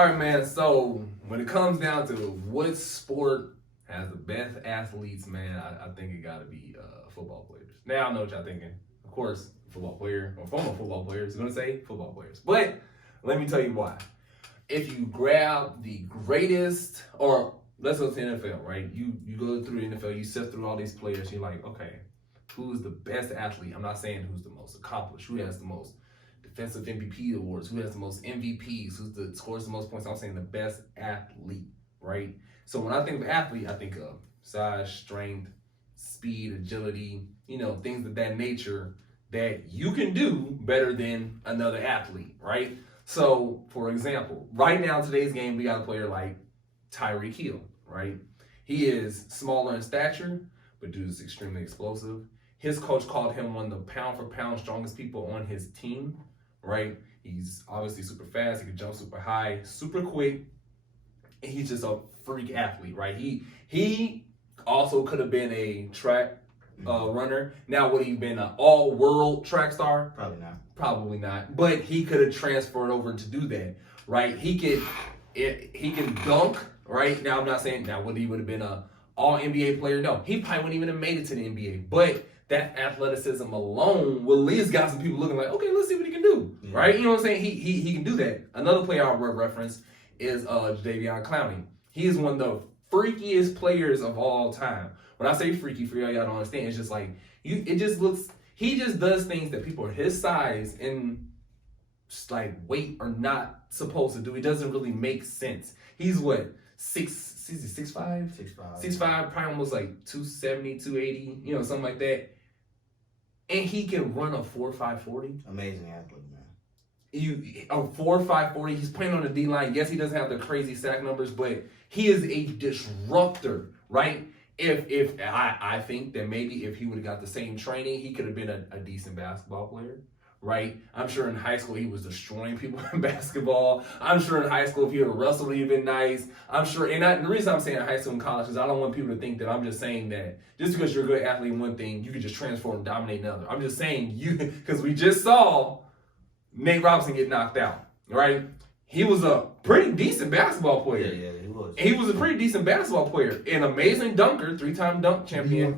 All right, man. So when it comes down to what sport has the best athletes, man, I think it got to be football players. Now I know what y'all thinking. Of course, football player or former football players going to say football players. But let me tell you why. If you grab the greatest, or let's go to the NFL, right? You go through the NFL, you sift through all these players, you're like, okay, who's the best athlete? I'm not saying who's the most accomplished, who has the most defensive MVP awards, who has the most MVPs, scores the most points. I'm saying the best athlete, right? So when I think of athlete, I think of size, strength, speed, agility, things of that nature that you can do better than another athlete, right? So, for example, right now, today's game, we got a player like Tyreek Hill, right? He is smaller in stature, but dude is extremely explosive. His coach called him one of the pound-for-pound strongest people on his team, right? He's obviously super fast. He can jump super high, super quick. And he's just a freak athlete, right? He also could have been a track runner. Now, would he been an all-world track star? Probably not. Probably not. But he could have transferred over to do that, right? He can dunk, right? Now, I'm not saying now would he would have been a all-NBA player? No, he probably wouldn't even have made it to the NBA. But that athleticism alone will at least got some people looking like, okay, let's see what he can do, right? You know what I'm saying? He can do that. Another player I'll reference is Jadeveon Clowney. He is one of the freakiest players of all time. When I say freaky, for y'all don't understand, it's just like he just does things that people his size and like weight are not supposed to do. It doesn't really make sense. He's what, 6'5", probably almost like 270, 280, something like that. And he can run a 4.5 40. Amazing athlete, man. A 4.5 40. He's playing on the D line. Yes, he doesn't have the crazy sack numbers, but he is a disruptor, right? If I think that maybe if he would have got the same training, he could have been a decent basketball player, right? I'm sure in high school he was destroying people in basketball. I'm sure in high school if he would have wrestled, he'd been nice. I'm sure, and the reason I'm saying high school and college is I don't want people to think that I'm just saying that just because you're a good athlete in one thing, you can just transform and dominate another. I'm just saying because we just saw Nate Robinson get knocked out, right? He was a pretty decent basketball player. Yeah, he was. He was a pretty decent basketball player, an amazing dunker, 3-time dunk champion,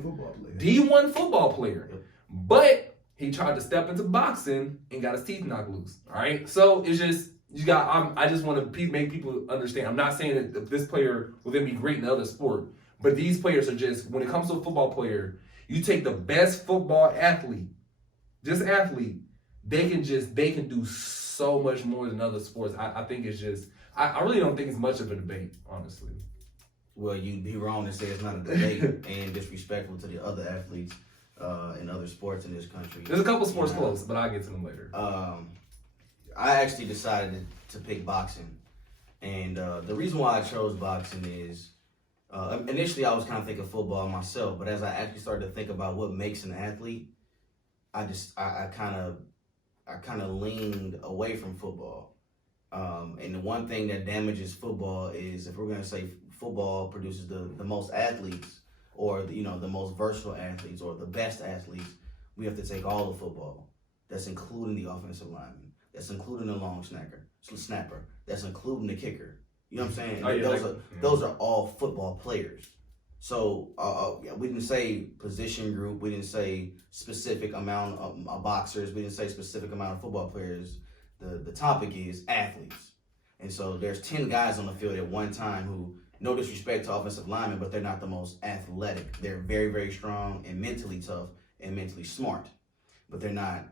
D1 football player. Yep. But he tried to step into boxing and got his teeth knocked loose. All right, so it's just I just want to make people understand. I'm not saying that this player will then be great in other sport, but these players are just when it comes to a football player, you take the best football athlete, they can do so much more than other sports. I think it's just I really don't think it's much of a debate, honestly. Well, you'd be wrong to say it's not a debate and disrespectful to the other athletes in other sports in this country. There's a couple sports close, but I'll get to them later. I actually decided to pick boxing. And the reason why I chose boxing is initially I was kind of thinking football myself, but as I actually started to think about what makes an athlete, I kind of leaned away from football. And the one thing that damages football is if we're going to say football produces the most athletes or the most versatile athletes or the best athletes, we have to take all of football. That's including the offensive lineman. That's including the long snapper. That's including the kicker. You know what I'm saying? Those are all football players. So we didn't say position group. We didn't say specific amount of boxers. We didn't say specific amount of football players. The topic is athletes. And so there's 10 guys on the field at one time who, no disrespect to offensive linemen, but they're not the most athletic. They're very, very strong and mentally tough and mentally smart. But they're not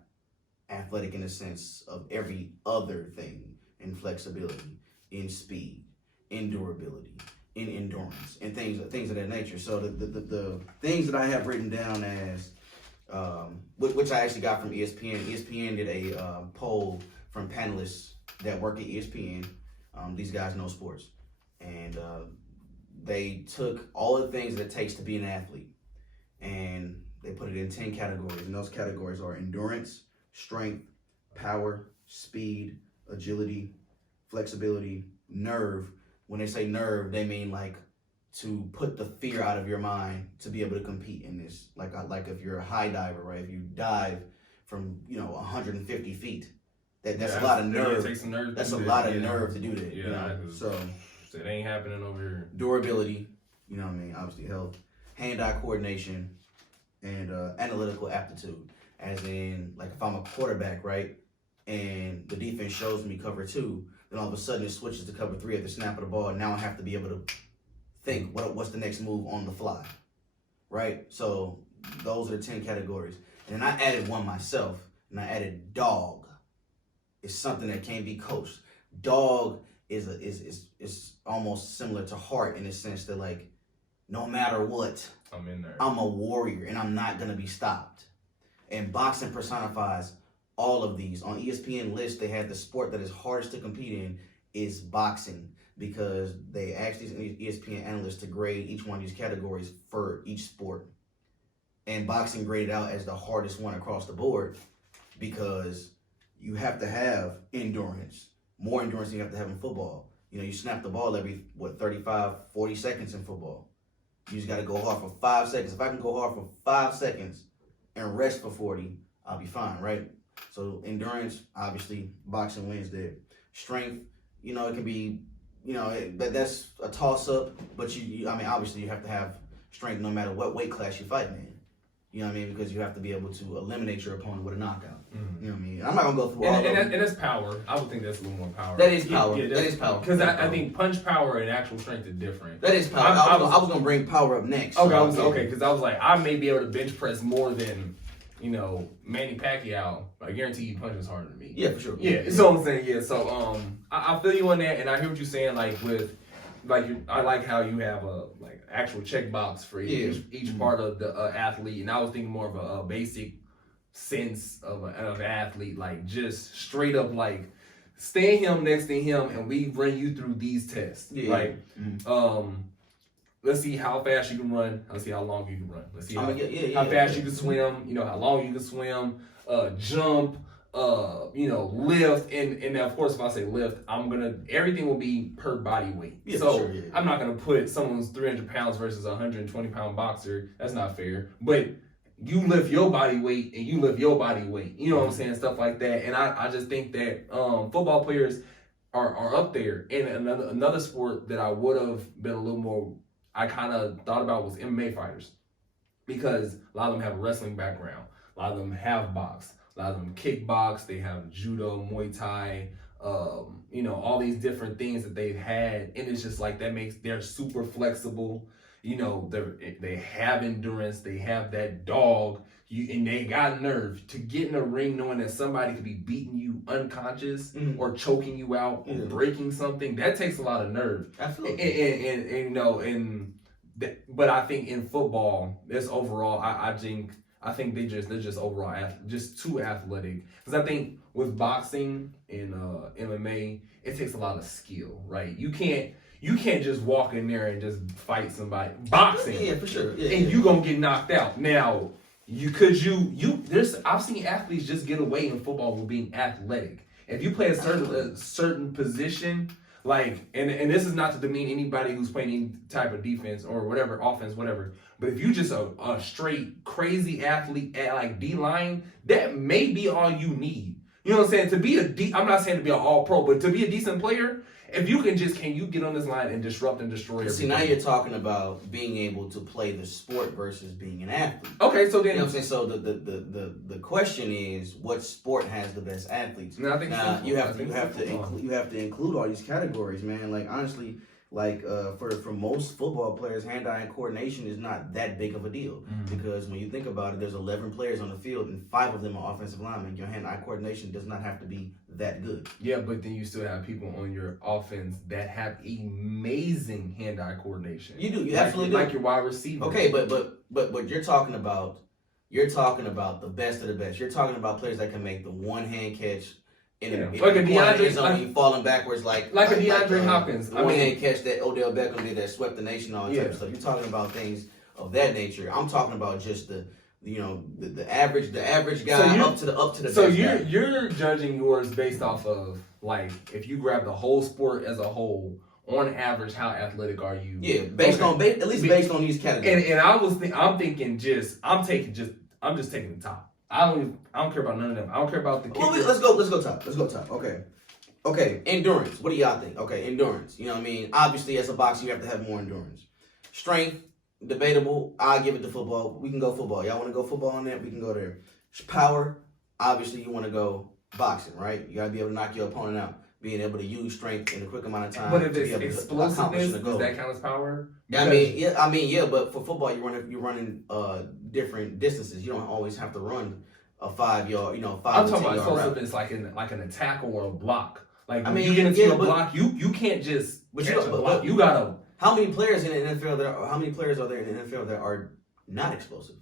athletic in the sense of every other thing, in flexibility, in speed, in durability, in endurance, and things of that nature. So the things that I have written down as, which I actually got from ESPN. ESPN did a poll from panelists that work at ESPN. These guys know sports. And they took all the things that it takes to be an athlete and they put it in 10 categories. And those categories are endurance, strength, power, speed, agility, flexibility, nerve. When they say nerve, they mean like to put the fear out of your mind to be able to compete in this. Like if you're a high diver, right? If you dive from 150 feet, That's a lot of nerve. It takes some nerve. That's a lot of nerve to do that. Yeah. So it ain't happening over here. Durability, you know what I mean? Obviously health, hand-eye coordination, and analytical aptitude. As in, like if I'm a quarterback, right, and the defense shows me cover 2, then all of a sudden it switches to cover 3 at the snap of the ball. And now I have to be able to think what's the next move on the fly, right? So those are the 10 categories. And then I added one myself, and I added dog. It's something that can't be coached. Dog is almost similar to heart in the sense that, like, no matter what, I'm in there. I'm a warrior and I'm not gonna be stopped. And boxing personifies all of these. On ESPN list, they had the sport that is hardest to compete in is boxing, because they asked these ESPN analysts to grade each one of these categories for each sport. And boxing graded out as the hardest one across the board because you have to have endurance, more endurance than you have to have in football. You know, you snap the ball every, 35, 40 seconds in football. You just got to go hard for 5 seconds. If I can go hard for 5 seconds and rest for 40, I'll be fine, right? So endurance, obviously, boxing wins there. Strength, you know, it can be, you know, that's a toss-up, but I mean, obviously you have to have strength no matter what weight class you're fighting in. You know what I mean? Because you have to be able to eliminate your opponent with a knockout. Mm-hmm. You know what I mean? I'm not going to go through all of them. And that's power. I would think that's a little more power. That is power. Yeah, that is power. Because I think punch power and actual strength is different. That is power. I was going to bring power up next. Okay, because I was like, I may be able to bench press more than, you know, Manny Pacquiao. I guarantee he punches harder than me. Yeah, for sure. Yeah, so I'm saying, yeah. So I feel you on that, and I hear what you're saying, like with, like I like how you have a like actual checkbox for each part of the athlete, and I was thinking more of a basic sense of an athlete, like just straight up like stand him next to him, and we run you through these tests. Yeah. Like, let's see how fast you can run. Let's see how long you can run. Let's see how fast you can swim. You know how long you can swim. Jump. You know, lift, and of course, if I say lift, everything will be per body weight. Yeah, so sure, yeah. I'm not gonna put someone's 300 pounds versus a 120 pound boxer. That's not fair. But you lift your body weight and you lift your body weight. You know what I'm saying? Stuff like that. And I just think that football players are up there. And another sport that I would have been a little more, I kind of thought about was MMA fighters, because a lot of them have a wrestling background. A lot of them have boxed. A lot of them kickbox, they have judo, Muay Thai, you know, all these different things that they've had. And it's just like they're super flexible. You know, they have endurance, they have that dog, and they got nerve to get in a ring knowing that somebody could be beating you unconscious or choking you out or breaking something. That takes a lot of nerve. Absolutely. And you know, but I think in football, it's overall, I think they're just overall just too athletic. Because I think with boxing and MMA, it takes a lot of skill, right? You can't just walk in there and just fight somebody. Boxing, yeah, for sure, and you gonna get knocked out. Now, I've seen athletes just get away in football with being athletic. If you play a certain position. Like, and this is not to demean anybody who's playing any type of defense or whatever, offense, whatever. But if you just a straight crazy athlete at like D-line, that may be all you need. You know what I'm saying? I'm not saying to be an all-pro, but to be a decent player, if you can you get on this line and disrupt and destroy everything? See, now you're talking about being able to play the sport versus being an athlete. Okay, so then... You know what I'm saying? So the question is, what sport has the best athletes? No, I think you have to include all these categories, man. Like, honestly, like for most football players, hand-eye coordination is not that big of a deal, because when you think about it, there's 11 players on the field and 5 of them are offensive linemen. Your hand-eye coordination does not have to be that good. Yeah, but then you still have people on your offense that have amazing hand-eye coordination. You do, you absolutely do. Like your wide receiver. Okay, but you're talking about the best of the best. You're talking about players that can make the one-hand catch. Like a DeAndre, falling backwards like a DeAndre Hopkins. One-hand catch that Odell Beckham did that swept the nation, all that type of stuff. You're talking about things of that nature. I'm talking about just the average guy up to the. So you're judging yours based off of, like, if you grab the whole sport as a whole, on average, how athletic are you? Yeah, based on these categories. And I'm just taking the top. I don't care about none of them. I don't care about the Well, kickers. let's go top. Okay. Endurance. What do y'all think? Okay, endurance. You know what I mean? Obviously, as a boxer, you have to have more endurance. Strength, debatable. I give it to football. We can go football. Y'all want to go football on that? We can go there. Power. Obviously, you want to go boxing, right? You got to be able to knock your opponent out. Being able to use strength in a quick amount of time. But if to it's be able to explosiveness, accomplish the goal. does that count as power? Yeah, I mean, but for football, you're running different distances. You don't always have to run a 5 yard, 5 I'm to talking 10 about yard explosiveness like an attack or a block. Like when I mean, you get into a but- block, you can't just But catch you a know, block. but- You gotta. How many players in the NFL how many players are there in the NFL that are not explosive?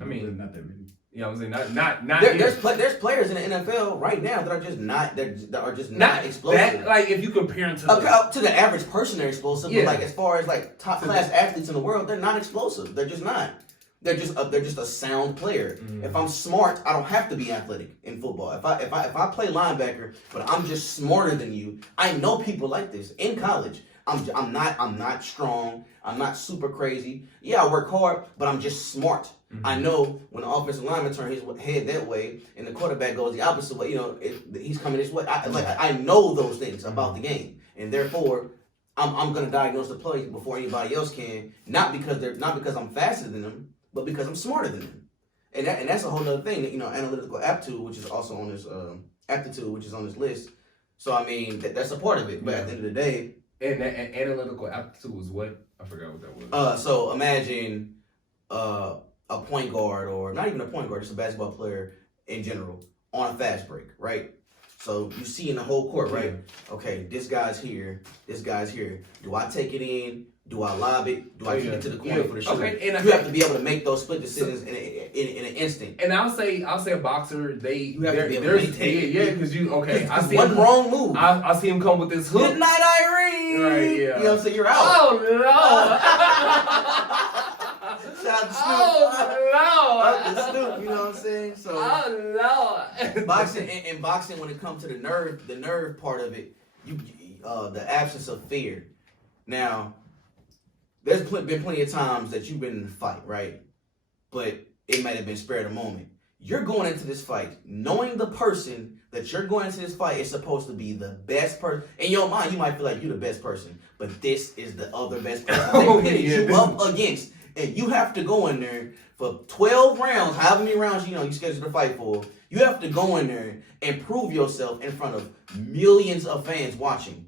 I mean, not that many. you know what I'm saying? Not There's players in the NFL right now that are just not explosive. That, like if you compare them to To the average person, they're explosive. Yeah. But like as far as like top class athletes in the world, they're not explosive. They're just not. They're just a sound player. Mm. If I'm smart, I don't have to be athletic in football. If I play linebacker, but I'm just smarter than you, I know people like this in college. I'm not strong. I'm not super crazy. Yeah, I work hard, but I'm just smart. Mm-hmm. I know when the offensive lineman turns his head that way and the quarterback goes the opposite way. If he's coming this way. I know those things about the game, and therefore I'm gonna diagnose the play before anybody else can. Not because I'm faster than them, but because I'm smarter than them. And that's a whole other thing. Analytical aptitude, which is also on this aptitude, which is on this list. So I mean that's a part of it. But at the end of the day. and analytical aptitude was what? I forgot what that was. So imagine a point guard, or not even a point guard, just a basketball player in general, on a fast break, right? So you see in the whole court, right? Okay, this guy's here. Do I take it in? Do I lob it? Do I kick it to the corner for the shooter? Okay, and you have to be able to make those split decisions in an instant. And I'll say a boxer, You have to be able to maintain it. because I see one him, wrong move. I see him come with this hook. Good night, Irene. Right, yeah. You know what I'm saying? You're out. Oh Shout out to Snoop. Oh The Snoop, you know what I'm saying? So no! boxing, when it comes to the nerve part of it, the absence of fear. Now, there's been plenty of times that you've been in a fight, right? But it might have been spare the moment. You're going into this fight knowing the person that you're going into this fight is supposed to be the best person. In your mind, you might feel like you're the best person, but this is the other best person that you up against. And you have to go in there for 12 rounds, however many rounds you scheduled to fight for. You have to go in there and prove yourself in front of millions of fans watching.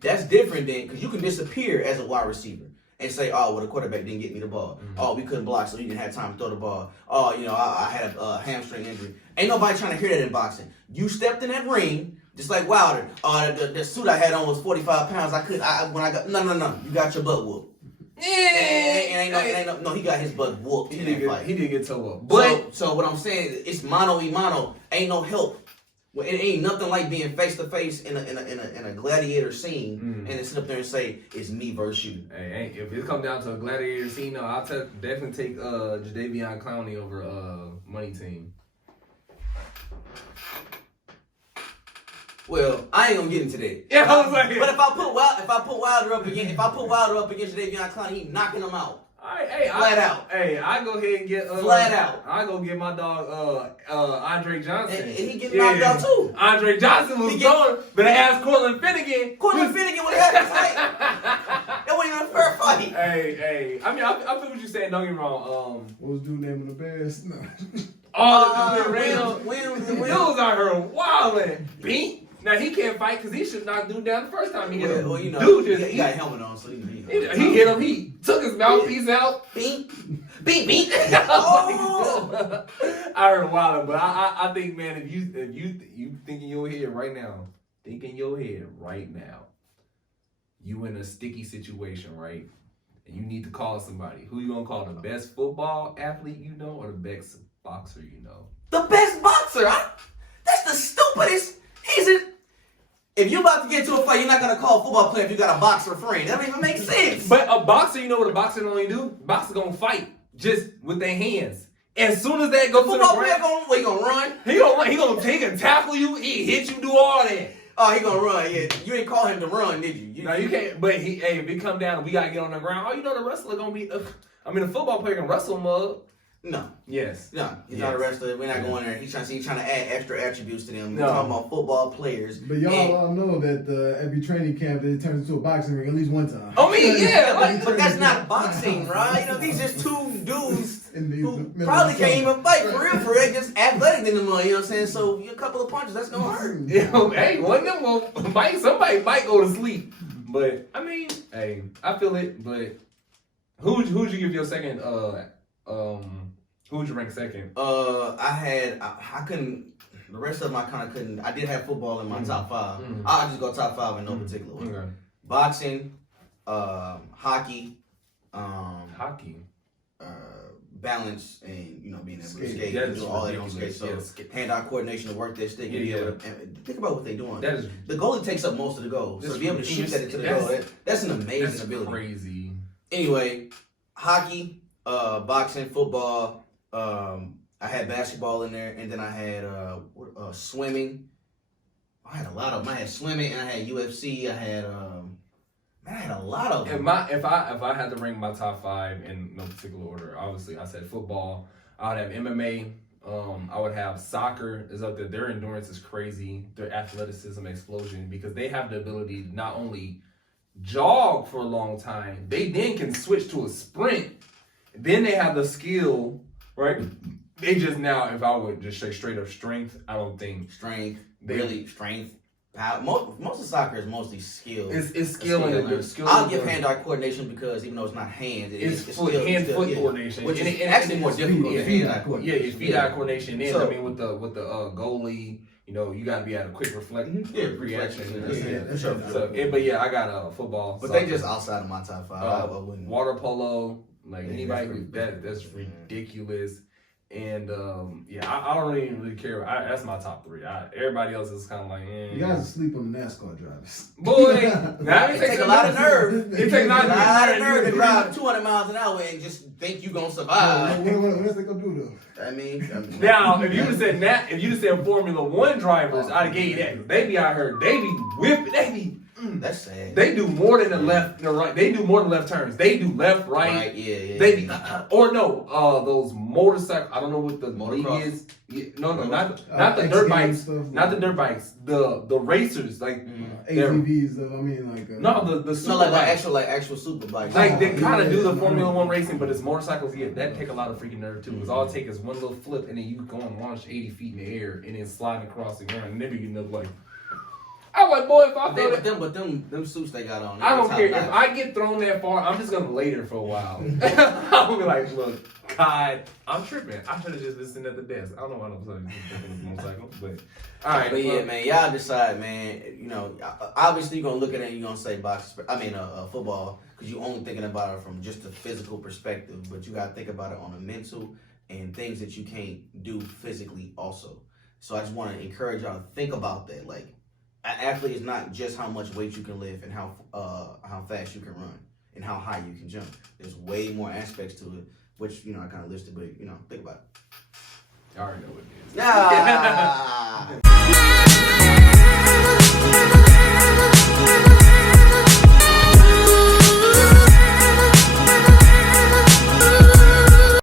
That's different than, because you can disappear as a wide receiver and say, oh, well, the quarterback didn't get me the ball. Mm-hmm. Oh, we couldn't block, so he didn't have time to throw the ball. Oh, I had a hamstring injury. Ain't nobody trying to hear that in boxing. You stepped in that ring, just like Wilder. The suit I had on was 45 pounds. No. You got your butt whooped. No, he got his butt whooped in that fight. He did get toe up. But so what I'm saying, it's mano a mano. Ain't no help. Well, it ain't nothing like being face to face in a gladiator scene and then sit up there and say it's me versus you. Hey, if it comes down to a gladiator scene, no, I'll definitely take Jadeveon Clowney over Money Team. Well, I ain't gonna get into that. Yeah, I was like, but if I put Wilder up against Jadeveon Clowney, he knocking him out. Flat out. Hey, I go ahead and get flat out. I go get my dog Andre Johnson. And he get knocked out too. Andre Johnson was going, but I asked Cortland Finnegan. Cortland Finnegan would have had to fight. That wasn't even a fair fight. Hey. I mean, I feel what you're saying. Don't get me wrong. What was dude naming the best? No. Williams. Dudes out here wilding. Beat. Now he can't fight because he should knock dude down the first time he hit him. Well, dude just he got a helmet on, so he hit him. He took his mouthpiece out. Beat. Oh. I heard wilding, but I think, man, if you think in your head right now, you in a sticky situation, right? And you need to call somebody. Who you gonna call? The best football athlete you know, or the best boxer you know? The best boxer. That's the stupidest. If you're about to get into a fight, you're not gonna call a football player if you got a boxer friend. That don't even make sense. But a boxer, you know what a boxer don't only do? Boxer gonna fight just with their hands. As soon as that goes to the ground, he gonna run. He gonna take and tackle you. He hit you, do all that. Oh, he gonna run. Yeah, you didn't call him to run, did you? No, you can't. But if it come down and we gotta get on the ground, the wrestler gonna be. The football player can wrestle him up. No. Yes. No, he's Yes. not a wrestler. We're not going there. He's trying to add extra attributes to them. No. We're talking about football players. But y'all all know that every training camp it turns into a boxing ring at least one time. I mean, yeah. But that's not boxing, right? You know, these just two dudes In the who middle probably of the can't summer. even fight for real, just athletic than them, you know what I'm saying? So a couple of punches, that's gonna hurt. Hey, one of them will somebody might go to sleep. But I mean, hey, I feel it. But who'd you give your second? Who'd you rank second? I couldn't. The rest of them I kind of couldn't. I did have football in my top 5. I'll just go top 5 in no particular order. Okay. Boxing, hockey, Hockey. balance, and being able to skate, That and is do all that on skate. ridiculous. So hand-eye coordination to work their stick. Yeah, And be yeah. able to, and think about what they're doing. That is The goalie takes up most of the goals, so to be able to shoot that into the goal, that's an amazing that's ability. crazy. Anyway, hockey, boxing, football. I had basketball in there, and then I had swimming. I had a lot of them. I had swimming, and I had UFC. I had a lot of them. If I had to rank my top 5 in no particular order, obviously I said football. I would have MMA. I would have soccer is up there. Their endurance is crazy. Their athleticism explosion because they have the ability to not only jog for a long time, they then can switch to a sprint. Then they have the skill, right? They just now, if I would just say straight up strength, I don't think Strength, strength. Power. Most of soccer is mostly skill. it's skill and skill. I'll give hand-eye coordination because even though it's not hands, It's skill, hand-foot yeah. coordination, Which is and actually more difficult than hand-eye Yeah, coordination. your feet-eye coordination. Then So- I mean, with the goalie, you got to be at a quick reaction. Yeah, that's sure. it. So, but yeah, I got football. But soccer, they just outside of my top 5. I wouldn't. water polo. Like Yeah, anybody that's that's ridiculous. And I don't even really care. That's my top 3. Everybody else is kind of like, You guys are asleep on the NASCAR drivers. boy. Now It takes a lot of nerve. It takes a lot of nerve to drive 200 miles an hour and just think you're gonna survive. What else they gonna do though? I mean, Now, if you'd have said Formula One drivers, I'd have gave you that. They be out here, they be whipping, they be That's sad. They do more than the left and the right. They do more than left turns. They do left, right. Yeah. They be, or no, those motorcycle. I don't know what the Motocross? league is. Yeah, no, not the dirt bikes. Stuff, Not the dirt bikes. The racers, like ATVs though. I mean, like no, the super No, like bikes. actual super bikes. Like they kind of Yeah, do the yeah. Formula One racing, but it's motorcycles. Yeah, that take a lot of freaking nerve too. Because all it takes is one little flip, and then you go and launch 80 feet in the air, and then slide across the ground, and then you end up like. I was like, boy, if I throw that, But them suits they got on. I don't top care. notch. If I get thrown that far, I'm just gonna lay there for a while. I'm gonna be like, look, God, I'm tripping. I should have just listened at the desk. I don't know why I'm thinking motorcycle, but all right. But yeah, man, y'all decide, man. Obviously you're gonna look at it and you're gonna say football, because you're only thinking about it from just a physical perspective. But you gotta think about it on a mental and things that you can't do physically also. So I just want to encourage y'all to think about that. Like, an athlete is not just how much weight you can lift and how fast you can run and how high you can jump. There's way more aspects to it, which I kind of listed, but think about it. I already know what it is. Nah.